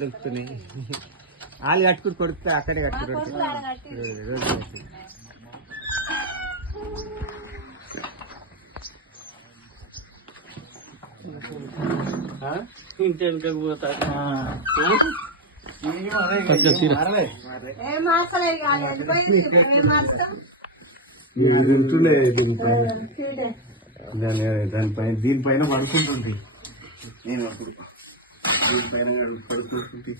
దొరుకుతున్నాయి. వాళ్ళు కట్టుకుని కొడుతా అక్కడే కట్టుకుంటారు. ఇంటి వెనుకకు పోతా దీనిపైన పడుకుంటుంది. నేను అప్పుడు దీనిపైన పడుకుంటుంది.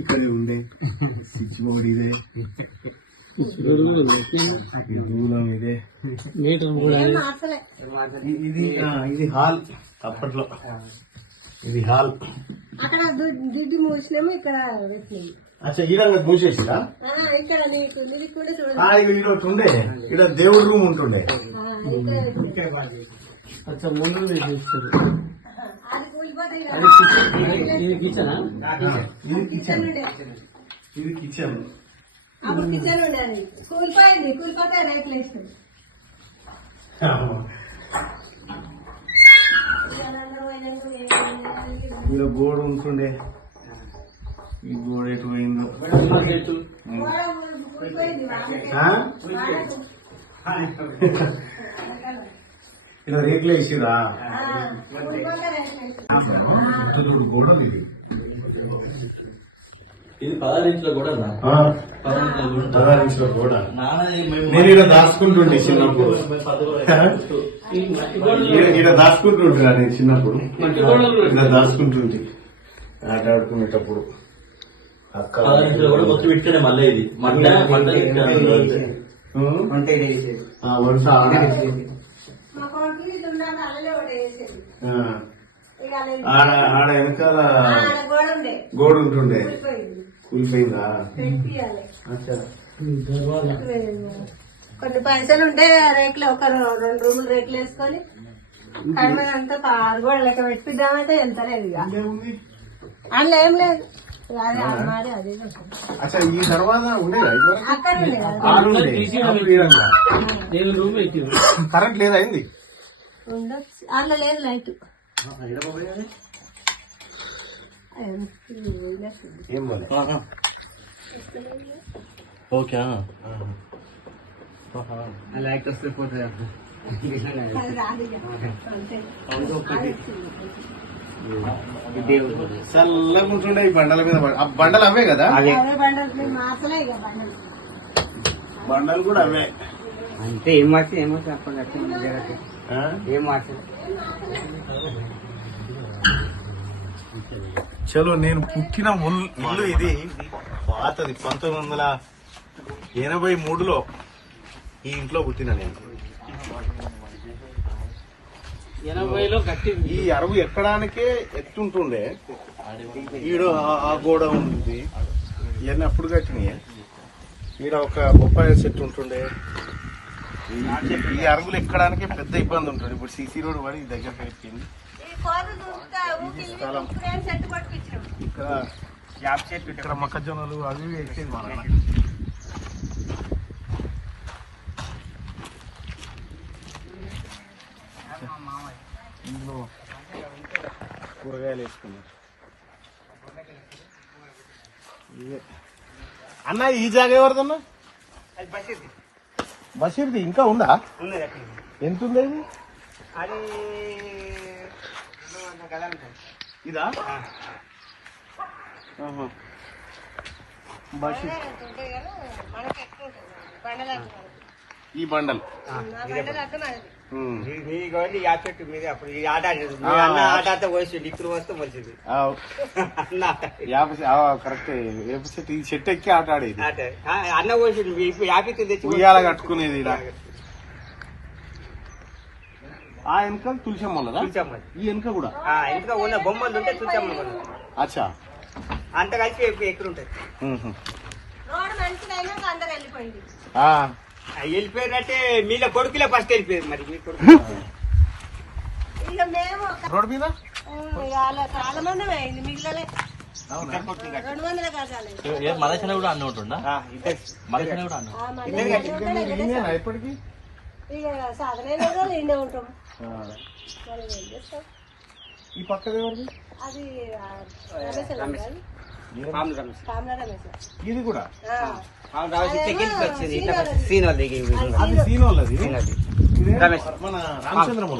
ఇక్కడ ఉండే స్విచ్ బోర్డ్ ఇదే, దూలం ఇదే. ఇది హాల్. అప్పట్లో ఇది హాల్. అక్కడ దుడ్డు మూసినాము, ఇక్కడ పెట్టినాము. అచ్చా ఈ రంగా మూసేసిరా? ఇక్కడ ఉండే ఇక్కడ దేవుడి రూమ్ ఉంటుండే. అచ్చా ముందు తీసేస్తారు. ఇది కిచెన్. ఇది కిచెన్. అప్పుడు కిచెన్ ఉండేది, కూలిపోయింది. కూలిపోతే రేట్లు వేస్తుంది. ఇలా గోడ ఉంటుండే. ఈ గోడ ఎటు పోయిందో. ఇలా రేకులు వేసిరా? గోడ ఇది 16 ఇంచుల కూడా 16 ఇంచుల గోడ. నేను ఇక్కడ దాచుకుంటుండే చిన్నప్పుడు. ఇక్కడ దాచుకుంటుంటా నేను చిన్నప్పుడు. ఇలా దాచుకుంటుంటే ఆట ఆడుకునేటప్పుడు. అక్క మొత్తం ఇక్కడే మళ్ళీ ఇది వరుస ఆడ వెనకాల గోడ ఉంటుండే. కూలిపోయిందా? కొన్ని పైసలు ఉంటే రేకులు ఒక 2 రూములు రేకులు వేసుకొని కడిమేదంతా 6 గోడలు లెక్క పెట్టిద్దామంటే వెళ్తలేదు. ఇక అందులో ఏం లేదు. ఈ తర్వాత అక్కడ కరెంట్ లేదా? అయింది ఉండొచ్చు. అందులో లేదు లైట్. ఏం పోలే. ఓకే లైట్ వస్తే పోతుంది. చల్లగా ఉంటుండే ఈ బండల మీద. ఆ బండలు అవే కదా? బండలు కూడా అవే. అంటే ఏం మార్చి చెప్పండి. ఏం మార్చలేదు. చలో నేను పుట్టిన ఇల్లు ఇది పాతది. 1983లో ఈ ఇంట్లో పుట్టిన నేను. 80లో కట్టి. ఈ అరువు ఎక్కడానికే ఎత్తుంటుండే. ఈడ ఆ గోడ ఉంది. ఇవన్నీ అప్పుడు కట్టినాయి. ఈడ ఒక బొప్పాయి చెట్టు ఉంటుండే. ఈ అరుగులు ఎక్కడానికే పెద్ద ఇబ్బంది ఉంటుంది. ఇప్పుడు సీసీ రోడ్ పడి దగ్గర పెట్టింది. ఇక్కడ యాప్ చెట్టు, ఇక్కడ మొక్కజొన్నలు అవి వేసేది మన. ఇందులో కూరగాయలు వేసుకున్నారు. అన్న ఈ జాగా ఎవరిదన్నా? బషీర్ది ఇంకా ఉందా? ఎంత ఉంది ఇది? ఇదా? బషీర్ ఈ బండల్ యాప్ చెట్టు మీద అప్పుడు ఆట ఆట పోసి లిక్కులు వస్తే మంచిది. కరెక్ట్. ఈ చెట్టు ఎక్కి ఆట ఆడేది. అన్న పోసి యాపి తెచ్చి ఉయ్యాల కట్టుకునేది. ఆ వెనక తులసమ్మ. ఈ వెనక కూడా ఇంకా ఉన్న బొమ్మలు ఉంటే తులసమ్మ. అచ్చా అంత కలిసి ఎక్కువ వెళ్ళిపోయారంటే మీలో కొడుకులే ఫస్ట్ వెళ్ళిపోయారు. మరి మీ కొడుకు రోడ్ మీద చాలా మంది మిగిలలే. 200 గజాలు. మలేషియా కూడా అన్న ఉంటుందా? మలేషియా కూడా అన్న ఇప్పటికి ఇక సాధన ఇండే ఉంటాం. ఈ పక్కది ఎవరిది? అది రమేష్ రమేష్. కాదు? పాముల రమేష్. కామల రమేష్. ఇది కూడా పాముల రమేష్ చెక్కింటికి వచ్చింది ఇట్లా సీన్ వాళ్ళది అది సీన్ వాళ్ళది. అది ఇదే రమేష్. మన రామచంద్రమూల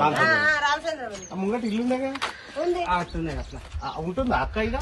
రామచంద్ర ముంగట ఇల్లుండగా ఉంది. వస్తుంది అట్లా ఉంటుందా అక్క ఇక